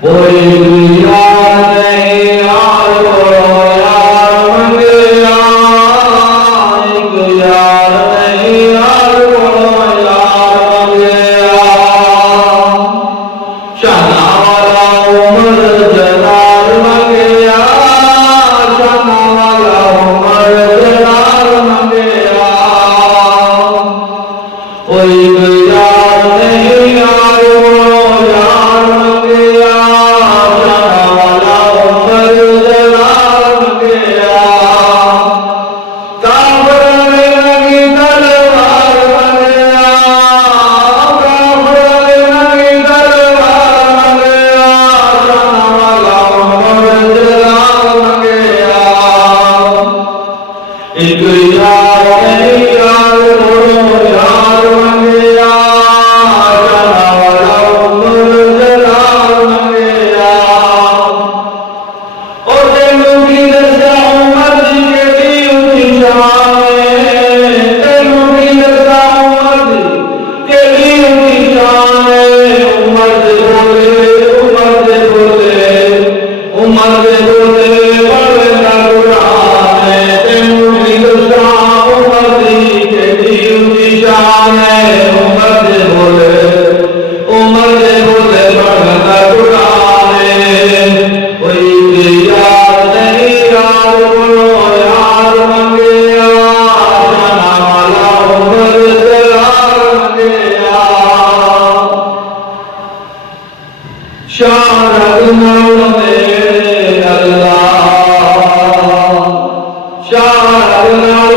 कोई यार नहीं यार बोलो यार मंगे एक यार नहीं यार बोलो यार मंगे शाना वाला उमर जलाल मंगे शाना वाला उमर जलाल मंगे कोई यार नहीं यार बोलो यार मंगे शाना वाला उमर जलाल मंगे काबर में लगी तलवार मंगे काबर में लगी तलवार मंगे शाना वाला उमर जलाल मंगे एक यार नहीं यार बोलो यार मंगे शाना वाला उमर जलाल मंगे ओ तेनू की दस्या उमर दी केड़ी ऊंची शान तेनू की दस्या उमर दी केड़ी ऊंची शान उमर दे बोले उमर दे बोले उमर दे बोले पढ़ना कुरान तेनू की दस्या उमर दी केड़ी ऊंची शान उमर दे बोले पढ़ना कुरान कोई यार नहीं यार बोलो यार मंगे शाना वाला उमर जलाल मंगे शारद नल मेरे अल्लाह शारद नल